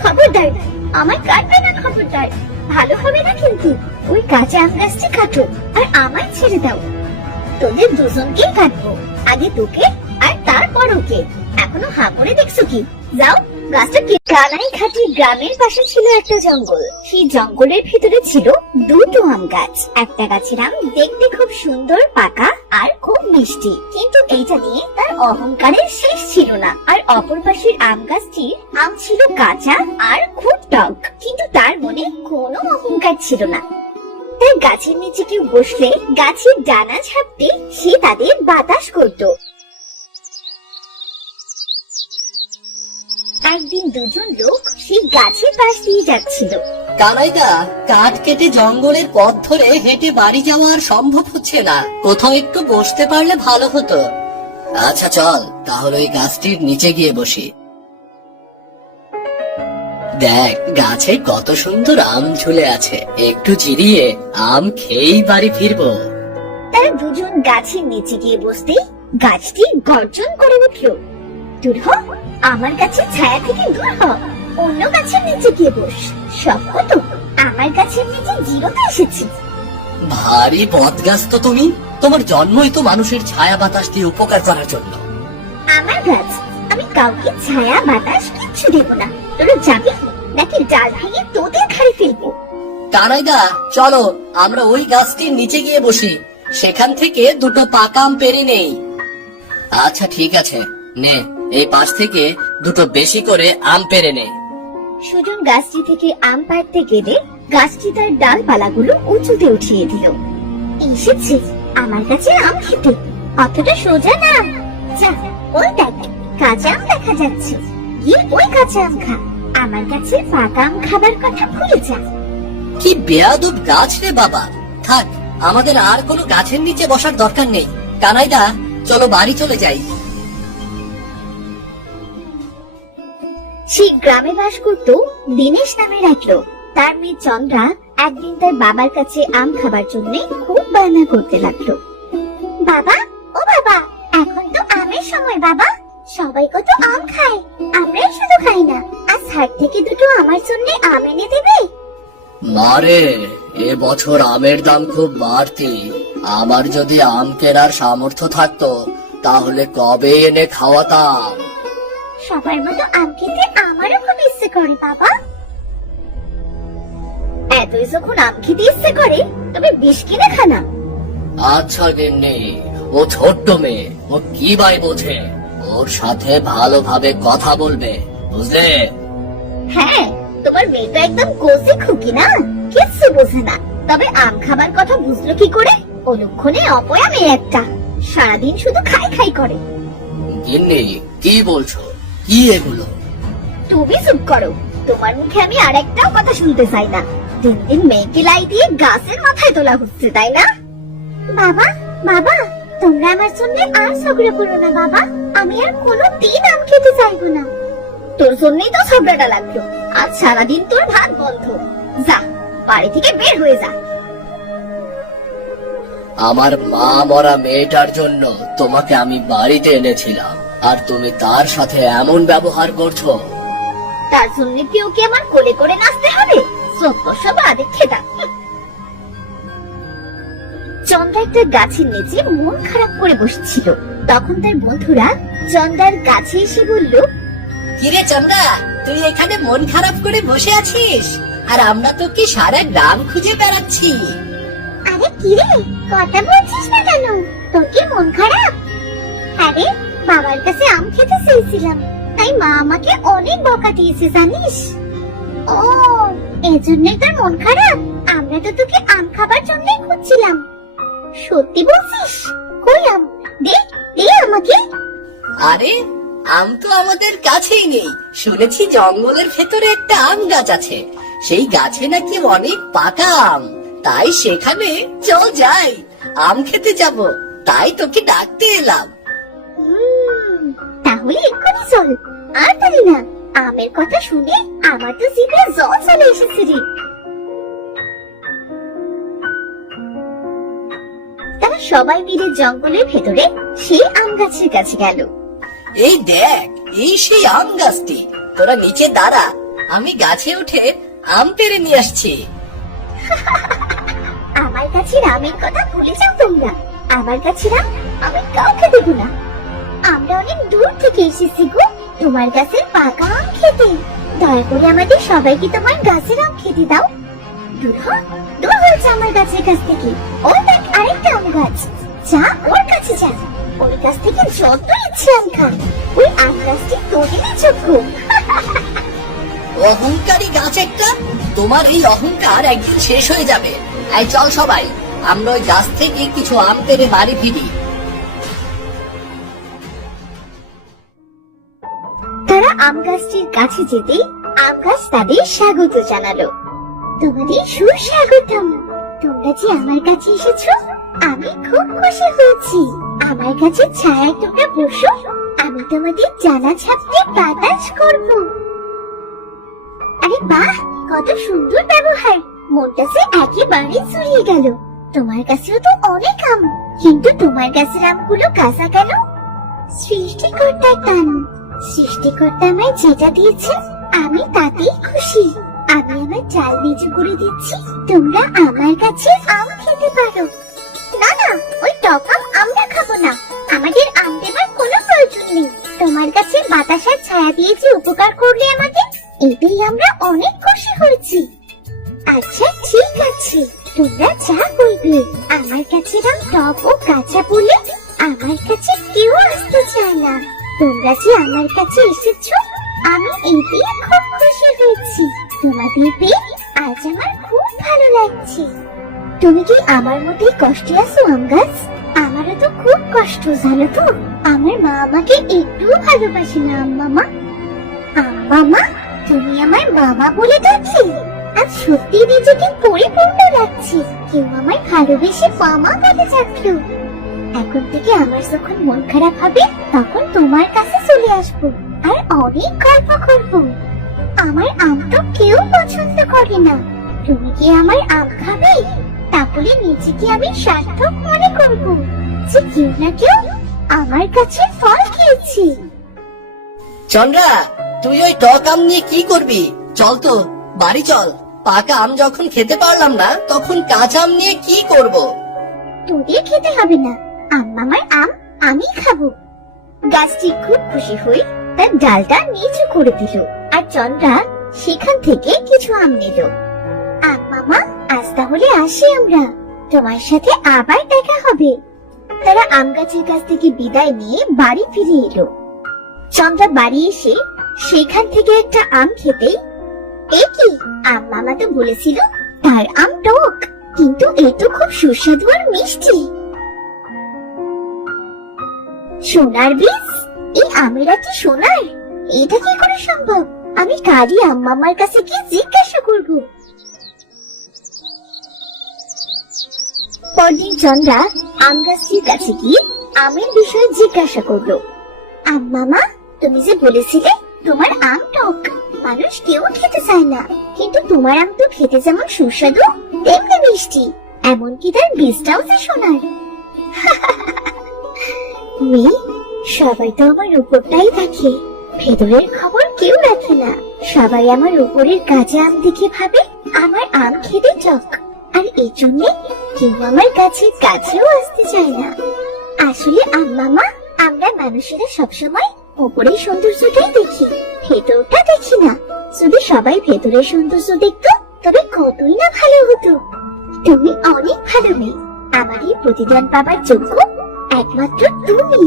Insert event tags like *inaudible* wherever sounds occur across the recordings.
খবরদার আমায় কাটবে না খবরদার ভালো হবে না কিন্তু ওই কাঁচা আম গাছটি কাটো আর আমায় ছেড়ে দাও তোদের দুজনকেই কাটবো আগে তোকে আর তারপর ওকে এখনো হাঁ করে দেখছো কি যাও গাছটা কানাই ঘাটি গ্রামের পাশে ছিল একটা জঙ্গল সেই জঙ্গলের ভিতরে ছিল দুটো আম গাছ একটা গাছের আম দেখতে খুব সুন্দর পাকা আর খুব মিষ্টি কিন্তু এইটা নিয়ে তার অহংকারের শেষ ছিল না আর অপর পাশের আম গাছটি আম ছিল কাঁচা আর খুব টক কিন্তু তার মনে কোনো অহংকার ছিল না তাই গাছের নিচে কেউ বসলে গাছের ডানা ঝাপটে সে তাদের বাতাস করতো একদিন দুজন লোক সেই গাছের পাশ দিয়ে যাচ্ছিল কানাইদা কাঠ কেটে জঙ্গলের পথ ধরে হেঁটে বাড়ি যাওয়া সম্ভব হচ্ছে না কোথাও একটু বসতে পারলে ভালো হতো আচ্ছা চল তাহলে ওই গাছটির নিচে গিয়ে বসি দেখ গাছে কত সুন্দর আম ঝুলে আছে একটু চিরিয়ে আম খেয়েই বাড়ি ফিরবো তার দুজন গাছের নিচে গিয়ে বসতে গাছটি গর্জন করে উঠল দূর আমার কাছে ছায়া থেকে দূর হ অন্য গাছের নিচে গিয়ে বস সব কত আমার গাছের নিচে জিরোতে এসেছি ভারী বদগাছ তো তুমি তোমার জন্মই তো মানুষের ছায়া বাতাস দিয়ে উপকার করার জন্য আমার গাছ আমি কাউকে ছায়া বাতাস কিচ্ছু দেব না তোরা যাবি নাকি ডাল ভেঙে তোদের খাড়ি ফেলবো কানাইদা চলো আমরা ওই গাছটির নিচে গিয়ে বসি সেখান থেকে দুটো পাকাম পেরে নেই আচ্ছা ঠিক আছে নে এই পাশ থেকে দুটো বেশি করে আম পেরে নে সুজন গাছটি থেকে আম পাড়তে গেলে গাছটি তার ডালপালাগুলো উঁচুতে উঠিয়ে দিল এসেছে আমার কাছে আম খেতে অতটা সোজা না যা ওই দেখ কাঁচা আম দেখা যাচ্ছে গিয়ে ওই কাঁচা আম খা আমার কাছে পাকা আম খাবার কথা ভুলে যা কি বেয়াদব গাছ রে বাবা থাক আমাদের আর কোনো গাছের নিচে বসার দরকার নেই কানাইদা চলো বাড়ি চলে যাই সেই গ্রামে বাস করত দীনেশ নামের এক লোক তার মেয়ে চন্দ্রা একদিন তার বাবার কাছে আম খাবার জন্য খুব বায়না করতে লাগলো বাবা ও বাবা এখন তো আমের সময় বাবা সবাই কত আম খায় আমরাই শুধু খাই না আর হাট থেকে দুটো আমার জন্য আম এনে দেবে মারে এ বছর আমের দাম খুব বাড়তি আমার যদি আম কেনার সামর্থ্য থাকতো তাহলে কবে এনে খাওয়াতাম সবার মতো আম আমারও খুব ইচ্ছে করে বাবা এতই যখন আম ইচ্ছে করে তবে বেশ কিনে খানা আচ্ছা ও ছোট্ট মেয়ে ও কি বাই বোঝে ওর সাথে ভালোভাবে কথা বলবে বুঝলে হ্যাঁ তোমার মেয়েটা একদম খুকি না কিচ্ছু বোঝে না তবে আম খাবার কথা বুঝলো কি করে অনুক্ষণে অপয়া মেয়ে একটা সারাদিন শুধু খাই খাই করে গিন্নি কি বলছো কি এগুলো তুমি চুপ করো তোমার মুখে আমি আর একটাও কথা শুনতে চাই না দিন দিন মেয়েকে লাই দিয়ে গাছের মাথায় তোলা হচ্ছে তাই না বাবা বাবা তোমরা আমার জন্য আর ঝগড়া করো না বাবা আমি আর কোনো দিন আম খেতে চাইবো না তোর জন্যই তো ঝগড়াটা লাগলো আজ সারাদিন তোর ভাত বন্ধ যা বাড়ি থেকে বের হয়ে যা আমার মা মরা মেয়েটার জন্য তোমাকে আমি বাড়িতে এনেছিলাম আর তুমি তার সাথে এমন ব্যবহার করছো তার জন্য কি ওকে আমার কোলে করে নাচতে হবে খেদা একটা গাছের নিচে মন খারাপ করে বসেছিল তখন তার বন্ধুরা কাছে এসে বলল কিরে তুই এখানে মন খারাপ করে বসে আছিস আর আমরা তোকে সারা গ্রাম খুঁজে বেড়াচ্ছি আরে কিরে কথা বলছিস না কেন তোর কি মন খারাপ আরে বাবার কাছে আম খেতে চেয়েছিলাম তাই মা আমাকে অনেক বকা দিয়েছে জানিস ও এজন্যই তোর মন খারাপ আমরা তো তোকে আম খাবার জন্যই খুঁজছিলাম সত্যি বলছিস কই আম দে দে আমাকে আরে আম তো আমাদের কাছেই নেই শুনেছি জঙ্গলের ভেতরে একটা আম গাছ আছে সেই গাছে নাকি অনেক পাকা আম তাই সেখানে চল যাই আম খেতে যাব তাই তোকে ডাকতে এলাম তাহলে চল আর পারি না আমের কথা শুনে আমার তো জিভে জল চলে এসেছে রে তারা সবাই মিলে জঙ্গলের ভেতরে সেই আম গাছের কাছে গেল এই দেখ এই সেই আম গাছটি তোরা নিচে দাঁড়া আমি গাছে উঠে আম পেরে নিয়ে আসছি আমার কাছে আমের কথা ভুলে যাও তোমরা আমার কাছে রাম আমি কাউকে দেবো না আমরা অনেক দূর থেকে এসেছি গো তোমার গাছের পাকা আম খেতে দয়া করে আমাদের সবাইকে তোমার গাছের আম খেতে দাও দূর হ দূর হয়েছে আমার গাছের কাছ থেকে ও দেখ আরেকটা আম গাছ যা ওর কাছে যা ওর কাছ থেকে যত ইচ্ছে আম ওই আম গাছটি তোদেরই যোগ্য অহংকারী গাছ একটা তোমার এই অহংকার একদিন শেষ হয়ে যাবে এই চল সবাই আমরা ওই গাছ থেকে কিছু আম পেরে বাড়ি ফিরি আম গাছটির কাছে যেতেই আম গাছ তাদের স্বাগত জানালো তোমাদের সুস্বাগতম তোমরা যে আমার কাছে এসেছো আমি খুব খুশি হয়েছি আমার কাছে ছায়া তোমরা বসো আমি তোমাদের জানা ছাপতে বাতাস করব আরে বাহ কত সুন্দর ব্যবহার মনটা সে একেবারে জুড়িয়ে গেল তোমার কাছেও তো অনেক আম কিন্তু তোমার গাছের আমগুলো কাঁচা কেন সৃষ্টিকর্তার দান সৃষ্টিকর্তা আমায় যেটা দিয়েছে আমি তাতেই খুশি আমি আমার চাল নিচু করে দিচ্ছি তোমরা আমার কাছে আম খেতে পারো না না ওই টক আম আমরা খাবো না আমাদের আম দেবার কোনো প্রয়োজন নেই তোমার কাছে বাতাসের ছায়া দিয়ে যে উপকার করলে আমাদের এতেই আমরা অনেক খুশি হয়েছি আচ্ছা ঠিক আছে তোমরা যা বলবে আমার কাছে রাম টক ও কাঁচা বলে আমার কাছে কেউ আসতে চায় না তোমরা যে আমার কাছে এসেছো আমি এতেই খুব খুশি হয়েছি তোমাদের পেয়ে আজ আমার খুব ভালো লাগছে তুমি কি আমার মতে কষ্টে আছো আমগাছ আমারও তো খুব কষ্ট জানো তো আমার মা আমাকে একটু ভালোবাসে না মামা মামা তুমি আমার মামা বলে ডাকছি আজ সত্যি নিজেকে পরিপূর্ণ লাগছে কেউ আমার ভালোবেসে মামা বলে ডাকলো এখন থেকে আমার যখন মন খারাপ হবে তখন তোমার কাছে চলে আসবো আর অনেক গল্প করব আমার আম তো কেউ পছন্দ করে না তুমি কি আমার আম খাবে তাহলে নিজেকে আমি সার্থক মনে করব যে কেউ না কেউ আমার কাছে ফল খেয়েছি চন্দ্রা তুই ওই টক আম নিয়ে কি করবি চল তো বাড়ি চল পাকা আম যখন খেতে পারলাম না তখন কাঁচা আম নিয়ে কি করব তোদের খেতে হবে না মামার আম আমি খাবো গাছটি খুব খুশি হয়ে তার ডালটা নিচু করে দিল আর চন্দ্রা সেখান থেকে কিছু আম নিল মামা আজ তাহলে আসি আমরা তোমার সাথে আবার দেখা হবে তারা আম গাছের কাছ থেকে বিদায় নিয়ে বাড়ি ফিরে এলো চন্দ্রা বাড়ি এসে সেখান থেকে একটা আম খেতেই এ কি আম মামা তো বলেছিল তার আম টক কিন্তু এ তো খুব সুস্বাদু আর মিষ্টি সোনার বীজ এই আমেরা কি সোনার এটা কি করে সম্ভব আমি কারি আম্মামার কাছে গিয়ে জিজ্ঞাসা করব পরদিন চন্দ্রা আম গাছটির কাছে গিয়ে আমের বিষয়ে জিজ্ঞাসা করলো আম্মামা তুমি যে বলেছিলে তোমার আম টক মানুষ কেউ খেতে চায় না কিন্তু তোমার আম তো খেতে যেমন সুস্বাদু তেমনি মিষ্টি এমনকি তার বীজটাও যে সোনার *laughs* মেয়ে সবাই তো আমার উপরটাই দেখে ভেতরের খবর কেউ রাখে না সবাই আমার উপরের কাজে আম দেখে ভাবে আমার আম খেতে চক আর এই জন্যে কেউ আমার কাছে কাছেও আসতে চায় না আসলে আম আমরা মানুষেরা সবসময় উপরের সৌন্দর্যটাই দেখি ভেতরটা দেখি না যদি সবাই ভেতরের সৌন্দর্য দেখত তবে কতই না ভালো হতো তুমি অনেক ভালো মেয়ে আমার এই প্রতিদান পাবার যোগ্য একমাত্র তুমি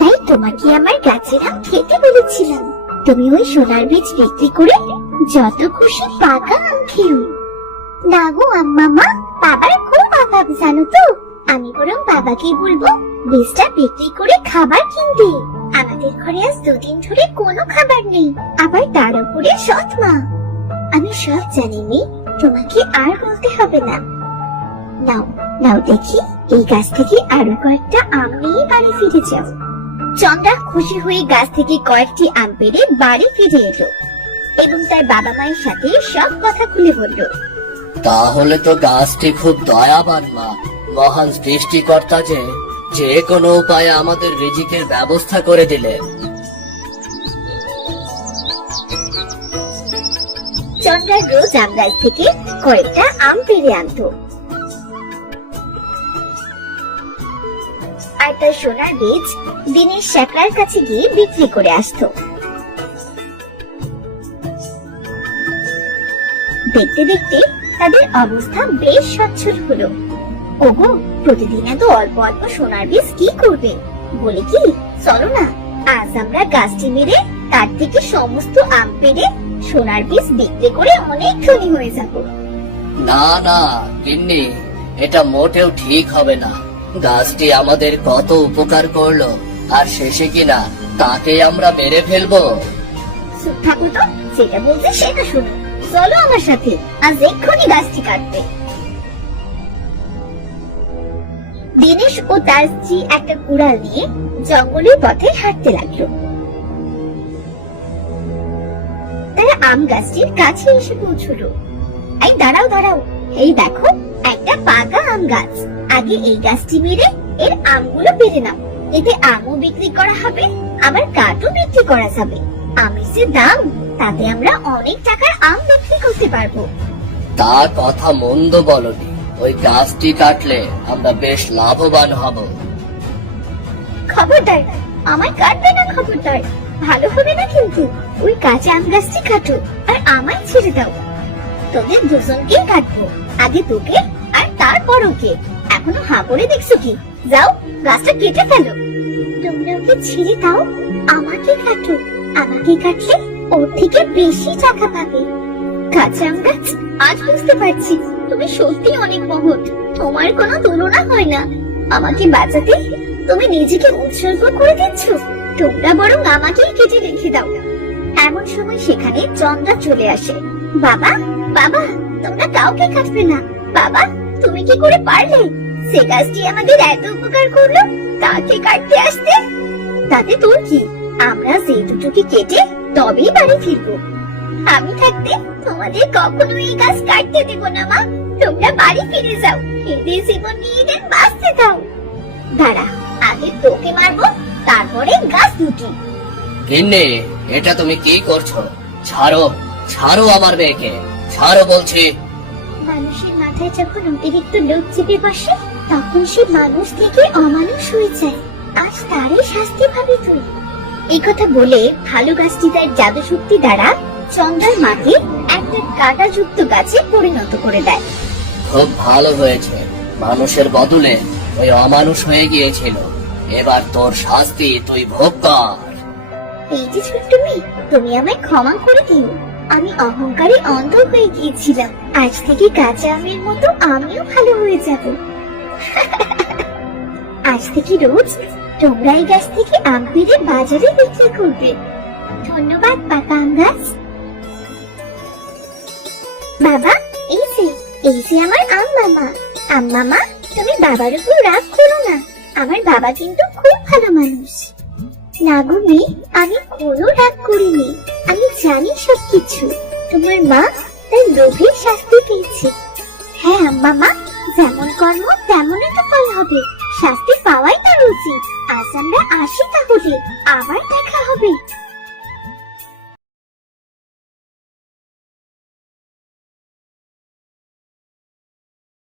তাই তোমাকে আমার গাছের আম খেতে বলেছিলাম তুমি ওই সোনার বীজ বিক্রি করে যত খুশি পাকা আম খেও না গো বাবার খুব অভাব জানো তো আমি বরং বাবাকে বলবো বীজটা বিক্রি করে খাবার কিনতে আমাদের ঘরে আজ দুদিন ধরে কোনো খাবার নেই আবার তার উপরে সৎ মা আমি সব জানি তোমাকে আর বলতে হবে না নাও নাও দেখি এই গাছ থেকে আরো কয়েকটা আম নিয়ে বাড়ি ফিরে যাও চন্দ্রা খুশি হয়ে গাছ থেকে কয়েকটি আম পেরে বাড়ি ফিরে এলো এবং তার বাবা মায়ের সাথে সব কথা খুলে বলল তাহলে তো গাছটি খুব দয়াবান মা মহান সৃষ্টিকর্তা যে যে কোনো উপায়ে আমাদের রিজিকের ব্যবস্থা করে দিলে চন্দ্রা রোজ আম গাছ থেকে কয়েকটা আম পেরে আনতো আর তার সোনার বীজ দিনের শ্যাকলার কাছে গিয়ে বিক্রি করে আসত দেখতে দেখতে তাদের অবস্থা বেশ সচ্ছল হলো ওগো প্রতিদিন এত অল্প অল্প সোনার বীজ কি করবে বলে কি চলো না আজ আমরা গাছটি মেরে তার থেকে সমস্ত আম পেরে সোনার বীজ বিক্রি করে অনেক ধনী হয়ে যাব না না গিন্নি এটা মোটেও ঠিক হবে না গাছটি আমাদের কত উপকার করলো আর শেষে কিনা তাকে আমরা মেরে ফেলবো তো যেটা বলছে সেটা চলো আমার সাথে আজ এক্ষুনি গাছটি কাটবে ও তার একটা কুড়াল নিয়ে জঙ্গলের পথে হাঁটতে লাগলো তারা আম গাছটির কাছে এসে পৌঁছলো এই দাঁড়াও দাঁড়াও এই দেখো একটা পাকা আম গাছ আগে এই গাছটি মেরে এর আমগুলো পেরে নাও এতে আমও বিক্রি করা হবে আবার কাঠও বিক্রি করা যাবে আমের যে দাম তাতে আমরা অনেক টাকার আম বিক্রি করতে পারবো তা কথা মন্দ বলনি ওই গাছটি কাটলে আমরা বেশ লাভবান হব খবরদার আমার কাটবে না খবরদার ভালো হবে না কিন্তু ওই কাঁচা আম গাছটি কাটো আর আমায় ছেড়ে দাও তোদের দুজনকেই কাটবো আগে তোকে আর তারপর ওকে এখনো হা করে দেখছো কি যাও গাছটা কেটে ফেলো তোমরা ওকে ছিঁড়ে দাও আমাকে কাটো আমাকে কাটলে ওর থেকে বেশি টাকা পাবে গাছ আজ বুঝতে পারছি তুমি সত্যি অনেক মহৎ তোমার কোনো তুলনা হয় না আমাকে বাঁচাতে তুমি নিজেকে উৎসর্গ করে দিচ্ছ তোমরা বরং আমাকেই কেটে রেখে দাও এমন সময় সেখানে চন্দ্রা চলে আসে বাবা বাবা তোমরা কাউকে কাটবে না বাবা তুমি কি করে পারলে সে গাছটি আমাদের এত উপকার করলো তাকে কাটতে আসতে তাতে তোর কি আমরা সেই দুটোকে কেটে তবেই বাড়ি ফিরবো আমি থাকতে তোমাদের কখনো এই গাছ কাটতে দেব না মা তোমরা বাড়ি ফিরে যাও এদের জীবন নিয়ে এদের বাঁচতে দাও দাঁড়া আগে তোকে মারবো তারপরে গাছ দুটি গিন্নি এটা তুমি কি করছো ছাড়ো ছাড়ো আমার মেয়েকে ছাড়ো বলছি মানুষের মাথায় যখন অতিরিক্ত লোক চেপে বসে তখন সে মানুষ থেকে অমানুষ হয়ে যায় আজ তারই শাস্তি ভাবি তুই এই কথা বলে ভালো গাছটি তার জাদু শক্তি দ্বারা চন্দ্রার মাকে একটা কাঁটাযুক্ত গাছে পরিণত করে দেয় খুব ভালো হয়েছে মানুষের বদলে ওই অমানুষ হয়ে গিয়েছিল এবার তোর শাস্তি তুই ভোগ কর এই যে ছোট্ট মেয়ে তুমি আমায় ক্ষমা করে দিও আমি অহংকারে অন্ধ হয়ে গিয়েছিলাম আজ থেকে কাঁচা আমের মতো আমিও ভালো হয়ে যাব আজ থেকে রোজ তোমরা এই গাছ থেকে আম পেরে বাজারে বিক্রি করবে ধন্যবাদ পাতা আম গাছ বাবা এই যে এই যে আমার আম মামা আম মামা তুমি বাবার উপর রাগ করো না আমার বাবা কিন্তু খুব ভালো মানুষ না গো আমি কোনো রাগ করিনি আমি জানি সব কিছু তোমার মা তার লোভের শাস্তি পেয়েছে হ্যাঁ আম্মা মা যেমন কর্ম তেমনই তো ফল হবে শাস্তি পাওয়াই তার উচিত আজ আমরা আসি তাহলে আবার দেখা হবে